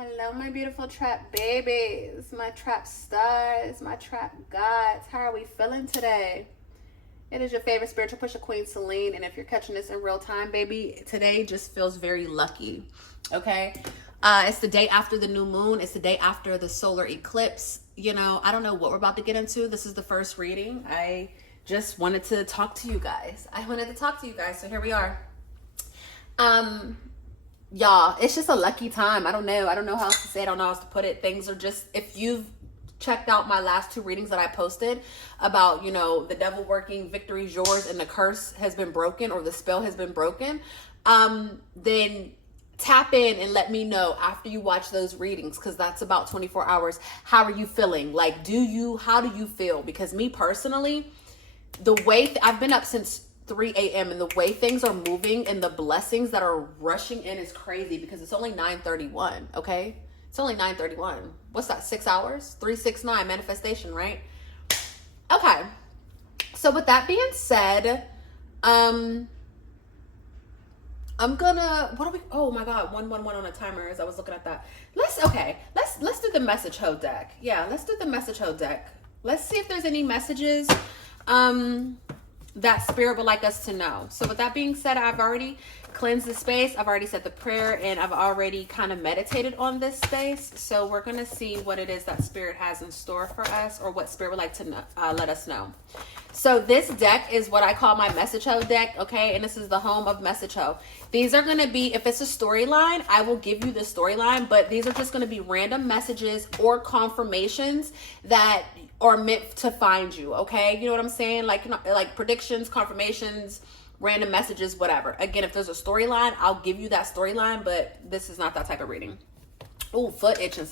Hello, my beautiful trap babies, my trap stars, my trap gods. How are we feeling today? It is your favorite spiritual pusher queen, Celine. And if you're catching this in real time, baby, today just feels very lucky. Okay? It's the day after the new moon. It's the day after the solar eclipse. You know, I don't know what we're about to get into. This is the first reading. I just wanted to talk to you guys. So here we are. Y'all, it's just a lucky time. I don't know how else to say it. I don't know how else to put it. Things are just, if you've checked out my last two readings that I posted about, you know, the devil working, victory is yours, and the curse has been broken, or the spell has been broken, then tap in and let me know after you watch those readings, because that's about 24 hours. How are you feeling? Like, how do you feel? Because me personally, the way I've been up since 3 a.m. and the way things are moving and the blessings that are rushing in is crazy, because it's only 9:31. Okay, it's only 9:31. What's that? 6 hours? 369 manifestation, right? Okay. So with that being said, I'm gonna, what are we, oh my god, 111 on a timer as I was looking at that. Let's do the message hoe deck. Yeah, let's do the message hoe deck. Let's see if there's any messages that spirit would like us to know. So with that being said, I've already cleansed the space, I've already said the prayer, and I've already kind of meditated on this space. So we're going to see what it is that spirit has in store for us, or what spirit would like to let us know. So this deck is what I call my message hoe deck, okay? And this is the home of message hoe. These are going to be, if it's a storyline, I will give you the storyline, but these are just going to be random messages or confirmations that are meant to find you, okay? You know what I'm saying? Like predictions, confirmations, random messages, whatever. Again, if there's a storyline, I'll give you that storyline, but this is not that type of reading. Oh, foot itching.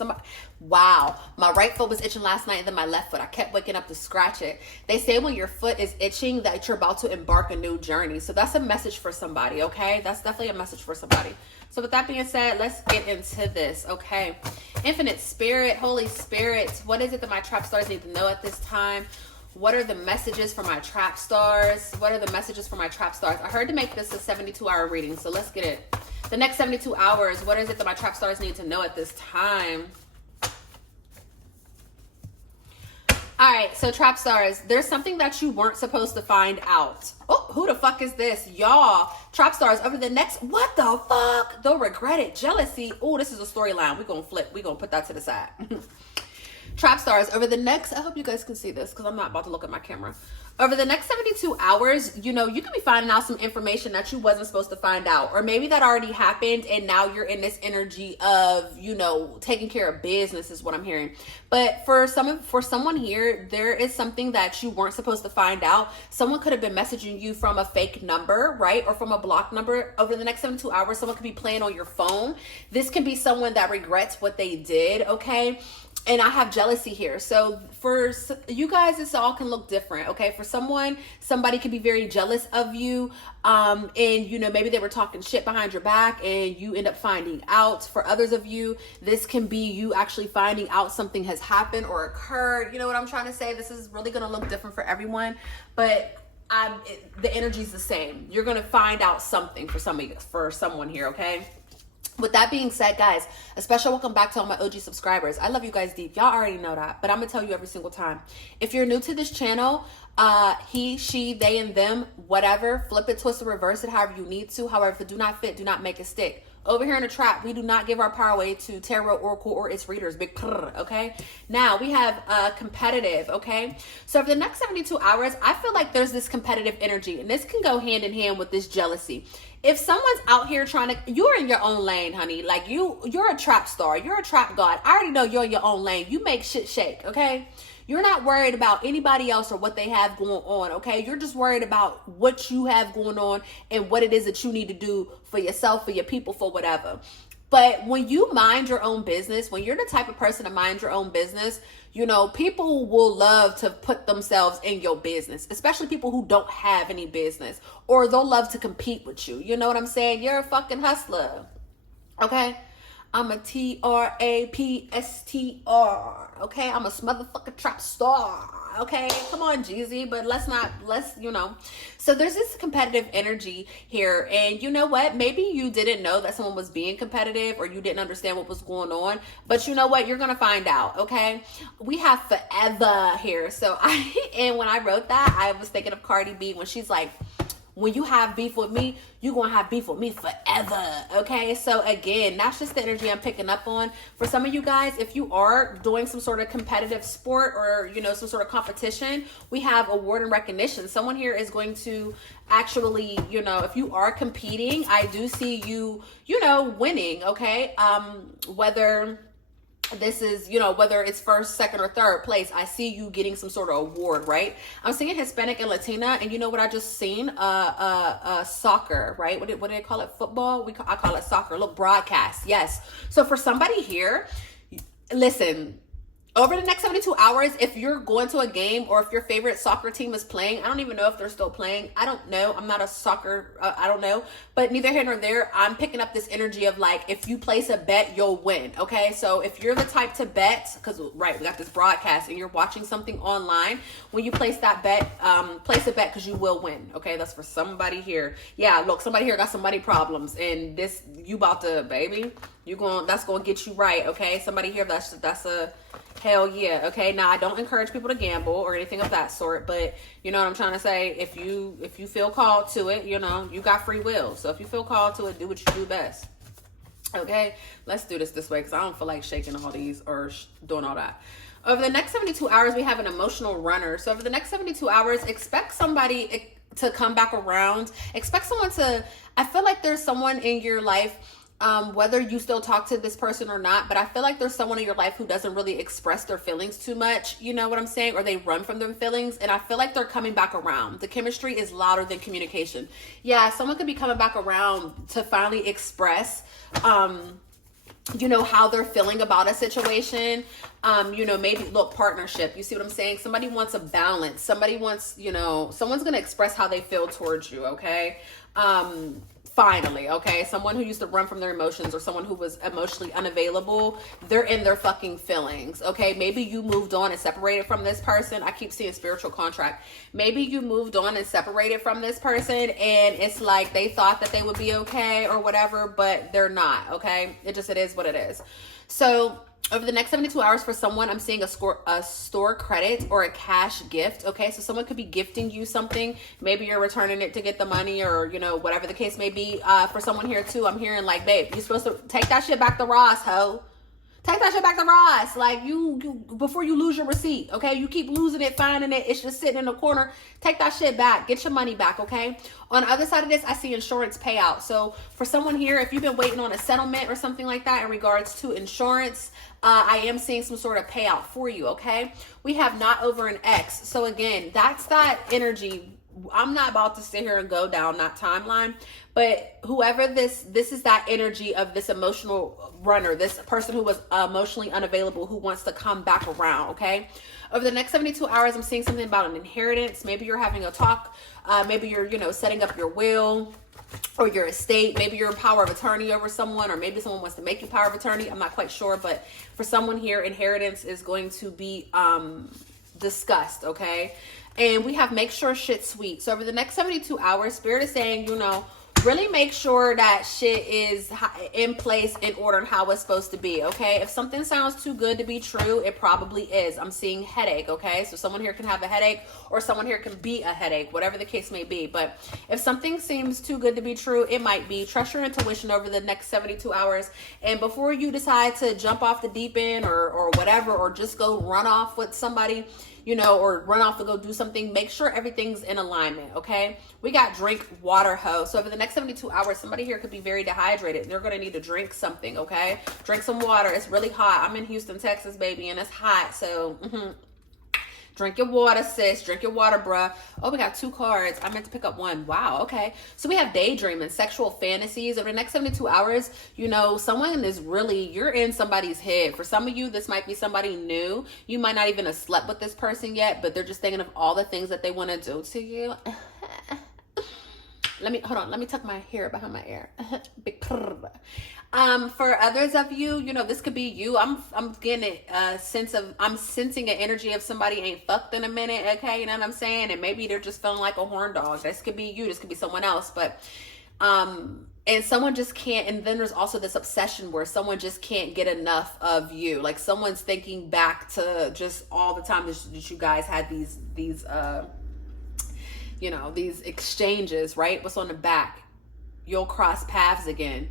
Wow. My right foot was itching last night, and then my left foot. I kept waking up to scratch it. They say when your foot is itching that you're about to embark a new journey. So that's a message for somebody, okay? That's definitely a message for somebody. So with that being said, let's get into this, okay? Infinite Spirit, Holy Spirit, what is it that my trap stars need to know at this time? What are the messages for my trap stars? What are the messages for my trap stars? I heard to make this a 72-hour reading, so let's get it. The next 72 hours, what is it that my trap stars need to know at this time? All right, so trap stars, there's something that you weren't supposed to find out. Oh, who the fuck is this? Y'all, trap stars, over the next, what the fuck? They'll regret it. Jealousy. Oh, this is a storyline. We're going to flip. We're going to put that to the side. Trap stars, over the next, I hope you guys can see this because I'm not about to look at my camera. Over the next 72 hours, you know, you could be finding out some information that you wasn't supposed to find out. Or maybe that already happened and now you're in this energy of, you know, taking care of business is what I'm hearing. But for someone here, there is something that you weren't supposed to find out. Someone could have been messaging you from a fake number, right? Or from a blocked number. Over the next 72 hours, someone could be playing on your phone. This can be someone that regrets what they did, okay? And I have jealousy here. So for you guys, this all can look different, okay? For somebody could be very jealous of you. And, you know, maybe they were talking shit behind your back and you end up finding out. For others of you, this can be you actually finding out something has happened or occurred. You know what I'm trying to say? This is really going to look different for everyone. But the energy is the same. You're going to find out something for someone here, okay? With that being said, guys, a special welcome back to all my OG subscribers. I love you guys deep. Y'all already know that, but I'm going to tell you every single time. If you're new to this channel, he, she, they, and them, whatever, flip it, twist it, reverse it, however you need to. However, if it do not fit, do not make it stick. Over here in the trap, we do not give our power away to tarot, oracle, or its readers. Big prrr, okay? Now, we have competitive, okay? So for the next 72 hours, I feel like there's this competitive energy, and this can go hand in hand with this jealousy. If someone's out here trying to, you're in your own lane, honey. Like, you're a trap star. You're a trap god. I already know you're in your own lane. You make shit shake, okay? You're not worried about anybody else or what they have going on, okay? You're just worried about what you have going on and what it is that you need to do for yourself, for your people, for whatever. But when you mind your own business, when you're the type of person to mind your own business, you know, people will love to put themselves in your business, especially people who don't have any business, or they'll love to compete with you. You know what I'm saying? You're a fucking hustler, okay? I'm a TRAPSTR, okay? I'm a motherfucking trap star, Okay, come on, Jeezy, but let's, you know. So there's this competitive energy here, and you know what? Maybe you didn't know that someone was being competitive, or you didn't understand what was going on, but you know what? You're gonna find out, okay? We have forever here. So and when I wrote that, I was thinking of Cardi B when she's like, when you have beef with me, you're going to have beef with me forever, okay? So again, that's just the energy I'm picking up on. For some of you guys, if you are doing some sort of competitive sport or, you know, some sort of competition, we have award and recognition. Someone here is going to actually, you know, if you are competing, I do see you, you know, winning, okay? Whether this is, you know, whether it's first, second, or third place, I see you getting some sort of award, right? I'm seeing Hispanic and Latina, and you know what I just seen? Soccer, right? What do they call it? Football? I call it soccer. Look, broadcast. Yes. So for somebody here, listen, over the next 72 hours, if you're going to a game or if your favorite soccer team is playing, I don't even know if they're still playing. I don't know. I'm not a soccer, I don't know. But neither here nor there, I'm picking up this energy of like, if you place a bet, you'll win. Okay. So if you're the type to bet, because right, we got this broadcast and you're watching something online, when you place that bet, place a bet because you will win. Okay. That's for somebody here. Yeah. Look, somebody here got some money problems, and this, you about to, baby, that's going to get you right. Okay. Somebody here, that's a, hell yeah. Okay. Now, I don't encourage people to gamble or anything of that sort, but you know what I'm trying to say? If you feel called to it, you know, you got free will. So if you feel called to it, do what you do best. Okay. Let's do this way, because I don't feel like shaking all these or doing all that. Over the next 72 hours, we have an emotional runner. So over the next 72 hours, expect somebody to come back around. Expect someone to, I feel like there's someone in your life, whether you still talk to this person or not, but I feel like there's someone in your life who doesn't really express their feelings too much, you know what I'm saying? Or they run from their feelings, and I feel like they're coming back around. The chemistry is louder than communication. Yeah, someone could be coming back around to finally express, you know, how they're feeling about a situation. You know, maybe, look, partnership, you see what I'm saying? Somebody wants a balance. Somebody wants, you know, someone's going to express how they feel towards you, okay? Finally, okay? Someone who used to run from their emotions, or someone who was emotionally unavailable, they're in their fucking feelings, okay? Maybe you moved on and separated from this person. I keep seeing spiritual contract. Maybe you moved on and separated from this person, and it's like they thought that they would be okay or whatever, but they're not, okay? It is what it is. So over the next 72 hours, for someone, I'm seeing a store credit or a cash gift. Okay, so someone could be gifting you something. Maybe you're returning it to get the money, or, you know, whatever the case may be. For someone here too, I'm hearing like, babe, you're supposed to take that shit back to Ross, ho. Take that shit back to Ross. Like, you before you lose your receipt, okay? You keep losing it, finding it. It's just sitting in the corner. Take that shit back. Get your money back, okay? On the other side of this, I see insurance payout. So for someone here, if you've been waiting on a settlement or something like that in regards to insurance, I am seeing some sort of payout for you, okay? We have not over an X. So again, that's that energy. I'm not about to sit here and go down that timeline, but whoever this is that energy of this emotional runner, this person who was emotionally unavailable, who wants to come back around, okay? Over the next 72 hours, I'm seeing something about an inheritance. Maybe you're having a talk. Maybe you're, you know, setting up your will or your estate. Maybe you're a power of attorney over someone, or maybe someone wants to make you power of attorney. I'm not quite sure, but for someone here, inheritance is going to be discussed, okay? And we have make sure shit's sweet. So over the next 72 hours, Spirit is saying, you know, really make sure that shit is in place, in order, and how it's supposed to be, okay? If something sounds too good to be true, it probably is. I'm seeing headache, okay? So someone here can have a headache, or someone here can be a headache, whatever the case may be. But if something seems too good to be true, it might be. Trust your intuition over the next 72 hours. And before you decide to jump off the deep end or whatever, or just go run off with somebody, you know, or run off to go do something, make sure everything's in alignment, okay? We got drink water, ho. So over the next 72 hours, somebody here could be very dehydrated. They're going to need to drink something, okay? Drink some water. It's really hot. I'm in Houston, Texas, baby, and it's hot. So drink your water, sis. Drink your water, bruh. Oh, we got 2 cards. I meant to pick up 1. Wow, okay. So we have daydreaming, sexual fantasies. Over the next 72 hours, you know, someone is really, you're in somebody's head. For some of you, this might be somebody new. You might not even have slept with this person yet, but they're just thinking of all the things that they want to do to you. Let me hold on. Let me tuck my hair behind my ear. Big for others of you, you know, this could be you. I'm getting a sense of, I'm sensing an energy of somebody ain't fucked in a minute. Okay, you know what I'm saying? And maybe they're just feeling like a horn dog. This could be you. This could be someone else. But and someone just can't. And then there's also this obsession where someone just can't get enough of you. Like someone's thinking back to just all the time that you guys had these you know, these exchanges, right? What's on the back? You'll cross paths again.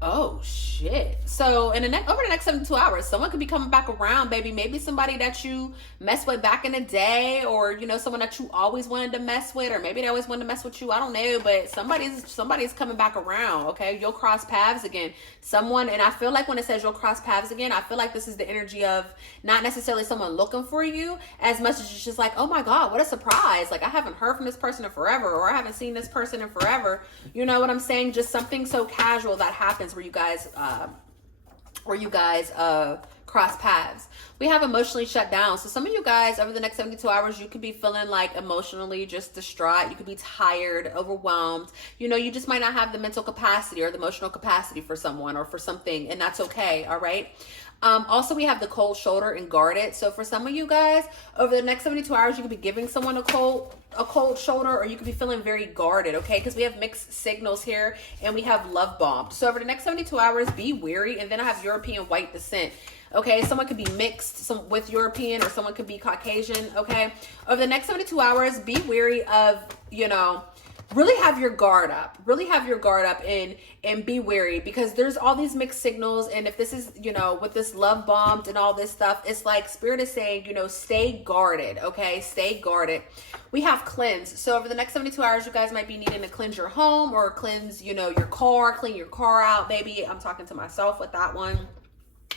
Oh shit. So in the over the next 72 hours, someone could be coming back around, baby. Maybe somebody that you messed with back in the day, or you know, someone that you always wanted to mess with, or maybe they always wanted to mess with you. I don't know, but somebody's coming back around. Okay, you'll cross paths again. Someone, and I feel like when it says you'll cross paths again, I feel like this is the energy of not necessarily someone looking for you as much as it's just like, oh my God, what a surprise. Like I haven't heard from this person in forever, or I haven't seen this person in forever. You know what I'm saying? Just something so casual that happens where you guys cross paths. We have emotionally shut down. So some of you guys over the next 72 hours, you could be feeling like emotionally just distraught. You could be tired, overwhelmed. You know, you just might not have the mental capacity or the emotional capacity for someone or for something, and that's okay. All right. Also, we have the cold shoulder and guarded. So for some of you guys, over the next 72 hours, you could be giving someone a cold shoulder, or you could be feeling very guarded, okay? Because we have mixed signals here, and we have love bombed. So over the next 72 hours, be wary. And then I have European white descent. Okay, someone could be mixed with European, or someone could be Caucasian, okay? Over the next 72 hours, be wary of, you know, really have your guard up. Really have your guard up and be wary, because there's all these mixed signals. And if this is, you know, with this love bombed and all this stuff, it's like Spirit is saying, you know, stay guarded, okay? Stay guarded. We have cleanse. So over the next 72 hours, you guys might be needing to cleanse your home, or cleanse, you know, your car, clean your car out. Maybe I'm talking to myself with that one.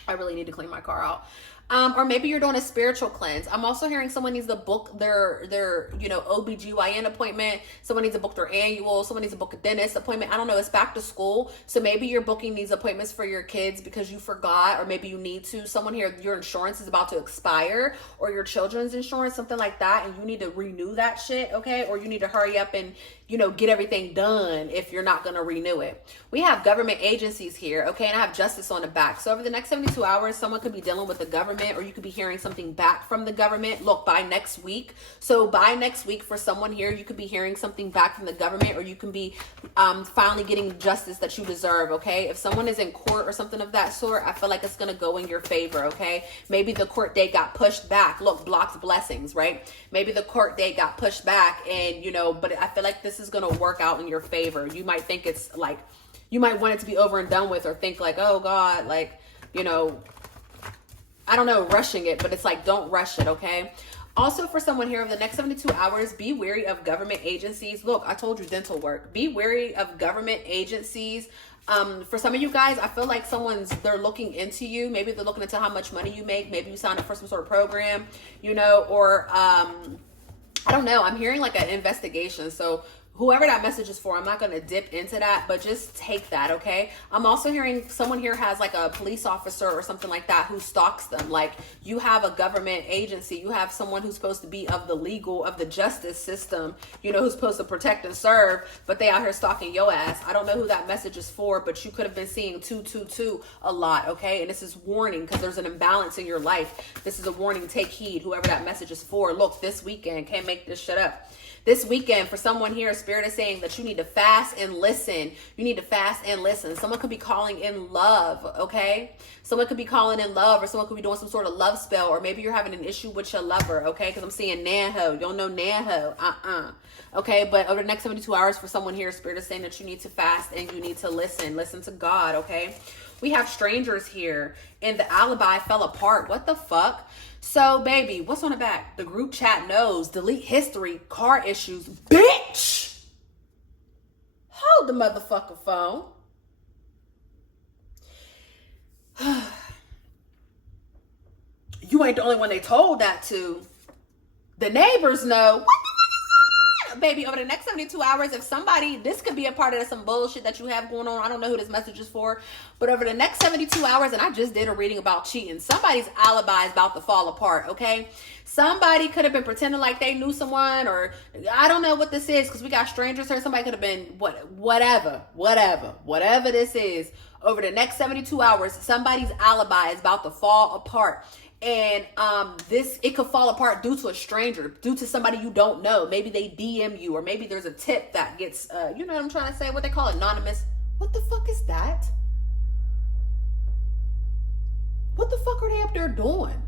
I really need to clean my car out. Or maybe you're doing a spiritual cleanse. I'm also hearing someone needs to book their you know, OBGYN appointment. Someone needs to book their annual. Someone needs to book a dentist appointment. I don't know. It's back to school. So maybe you're booking these appointments for your kids because you forgot, or maybe you need to. Someone here, your insurance is about to expire, or your children's insurance, something like that. And you need to renew that shit, okay? Or you need to hurry up and, you know, get everything done if you're not going to renew it. We have government agencies here, okay? And I have justice on the back. So over the next 72 hours, someone could be dealing with the government, or you could be hearing something back from the government. Look, by next week. So by next week, for someone here, you could be hearing something back from the government, or you can be finally getting justice that you deserve, okay? If someone is in court or something of that sort, I feel like it's going to go in your favor, okay? Maybe the court date got pushed back. Look, blocks blessings, right? Maybe the court date got pushed back, and, you know, but I feel like this is going to work out in your favor. You might think it's like, you might want it to be over and done with, or think like, oh God, like, you know, I don't know, rushing it, but it's like, don't rush it, okay? Also, for someone here, over the next 72 hours, be wary of government agencies. Look, I told you dental work. Be wary of government agencies. For some of you guys, I feel like they're looking into you. Maybe they're looking into how much money you make. Maybe you signed up for some sort of program, you know, or, I don't know. I'm hearing like an investigation. So whoever that message is for, I'm not going to dip into that, but just take that, okay? I'm also hearing someone here has like a police officer or something like that who stalks them. Like, you have a government agency, you have someone who's supposed to be of the justice system, you know, who's supposed to protect and serve, but they out here stalking your ass. I don't know who that message is for, but you could have been seeing 222 a lot, okay? And this is warning, because there's an imbalance in your life. This is a warning. Take heed, whoever that message is for. Look, this weekend, can't make this shit up. This weekend, for someone here, Spirit is saying that you need to fast and listen. You need to fast and listen. Someone could be calling in love, okay? Someone could be calling in love, or someone could be doing some sort of love spell, or maybe you're having an issue with your lover, okay? Because I'm seeing Naho. You don't know Naho. Okay, but over the next 72 hours, for someone here, Spirit is saying that you need to fast and you need to listen. Listen to God, okay? We have strangers here, and the alibi fell apart. What the fuck? So, baby, what's on the back? The group chat knows. Delete history. Car issues. Bitch! Hold the motherfucker phone. You ain't the only one they told that to. The neighbors know. baby, over the next 72 hours, if somebody, this could be a part of some bullshit that you have going on. I don't know who this message is for, but over the next 72 hours, and I just did a reading about cheating, somebody's alibi is about to fall apart, okay? Somebody could have been pretending like they knew someone, or I don't know what this is, because we got strangers here. Somebody could have been whatever this is. Over the next 72 hours, somebody's alibi is about to fall apart. And it could fall apart due to a stranger, due to somebody you don't know. Maybe they DM you, or maybe there's a tip that gets, you know what I'm trying to say? What they call anonymous. What the fuck is that? What the fuck are they up there doing?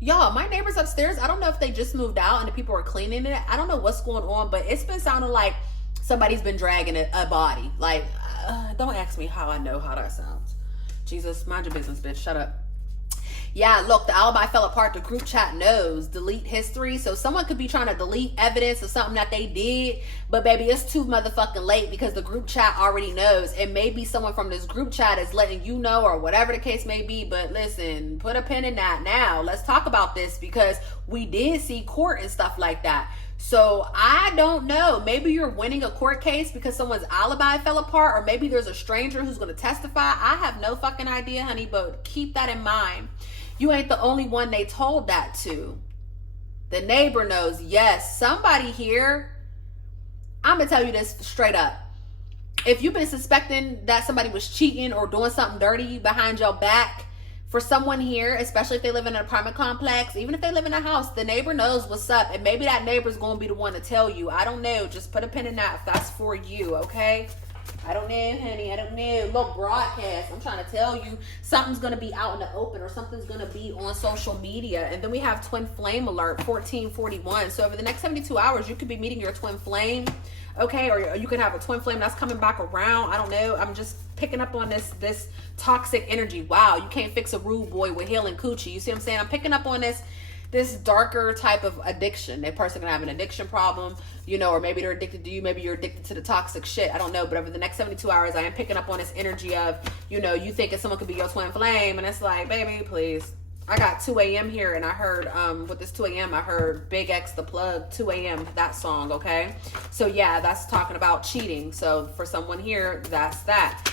Y'all, my neighbors upstairs, I don't know if they just moved out and the people are cleaning it. I don't know what's going on, but it's been sounding like somebody's been dragging a body. Like, don't ask me how I know how that sounds. Jesus, mind your business, bitch. Shut up. Yeah, look, the alibi fell apart. The group chat knows. Delete history. So someone could be trying to delete evidence of something that they did, but baby, it's too motherfucking late because the group chat already knows. And maybe someone from this group chat is letting you know, or whatever the case may be. But listen, put a pin in that now. Let's talk about this, because we did see court and stuff like that. So I don't know. Maybe you're winning a court case because someone's alibi fell apart, or maybe there's a stranger who's going to testify. I have no fucking idea, honey, but keep that in mind. You ain't the only one they told that to. The neighbor knows. Yes, somebody here. I'm going to tell you this straight up. If you've been suspecting that somebody was cheating or doing something dirty behind your back, for someone here, especially if they live in an apartment complex, even if they live in a house, the neighbor knows what's up. And maybe that neighbor's going to be the one to tell you. I don't know. Just put a pin in that if that's for you, okay? I don't know, honey. I don't know. Look, broadcast. I'm trying to tell you, something's going to be out in the open, or something's going to be on social media. And then we have twin flame alert, 1441. So over the next 72 hours, you could be meeting your twin flame, okay? Or you could have a twin flame that's coming back around. I don't know. I'm just picking up on this toxic energy. Wow, you can't fix a rude boy with healing coochie. You see what I'm saying? I'm picking up on this darker type of addiction. That person can have an addiction problem, you know, or maybe they're addicted to you. Maybe you're addicted to the toxic shit. I don't know. But over the next 72 hours, I am picking up on this energy of, you know, you thinking someone could be your twin flame. And it's like, baby, please. I got 2 a.m. here, and I heard, with this 2 a.m., I heard Big X The Plug, 2 a.m., that song, okay? So, yeah, that's talking about cheating. So, for someone here, that's that.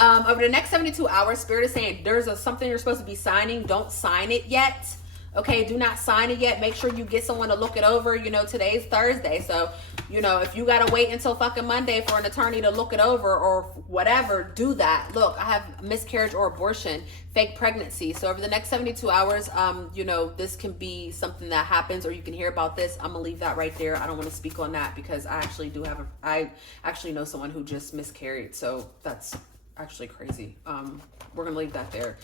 Over the next 72 hours, Spirit is saying there's something you're supposed to be signing. Don't sign it yet. Okay, do not sign it yet. Make sure you get someone to look it over. You know, today's Thursday. So, you know, if you got to wait until fucking Monday for an attorney to look it over or whatever, do that. Look, I have miscarriage or abortion, fake pregnancy. So over the next 72 hours, you know, this can be something that happens, or you can hear about this. I'm going to leave that right there. I don't want to speak on that because I actually I actually know someone who just miscarried. So that's actually crazy. We're going to leave that there.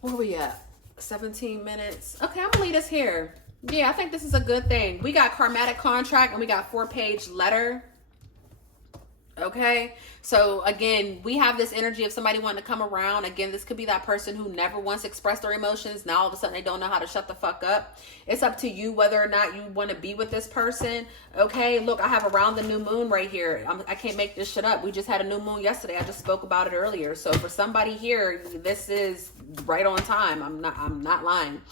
Where are we at? 17 minutes. Okay, I'm gonna leave this here. Yeah, I think this is a good thing. We got karmatic contract and we got 4-page letter. Okay, so again, we have this energy of somebody wanting to come around. Again, this could be that person who never once expressed their emotions. Now all of a sudden they don't know how to shut the fuck up. It's up to you whether or not you want to be with this person. Okay, look, I have around the new moon right here. I can't make this shit up. We just had a new moon yesterday. I just spoke about it earlier. So for somebody here, this is right on time. I'm not lying.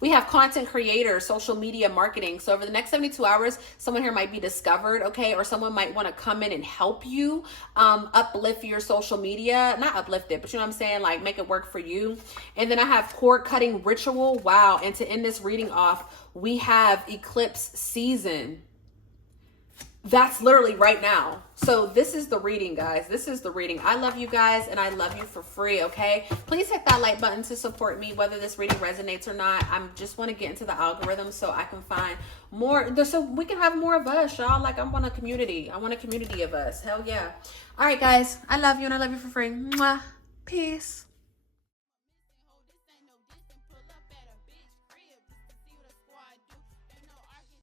We have content creators, social media marketing. So over the next 72 hours, someone here might be discovered, okay? Or someone might want to come in and help you uplift your social media. Not uplift it, but you know what I'm saying? Like make it work for you. And then I have cord cutting ritual. Wow. And to end this reading off, we have eclipse season. That's literally right now. So this is the reading, guys. This is the reading. I love you guys and I love you for free, okay? Please hit that like button to support me, whether this reading resonates or not. I just want to get into the algorithm so I can find more, so we can have more of us, y'all. Like I want a community. I want a community of us. Hell yeah. All right, guys. I love you and I love you for free. Mwah. Peace.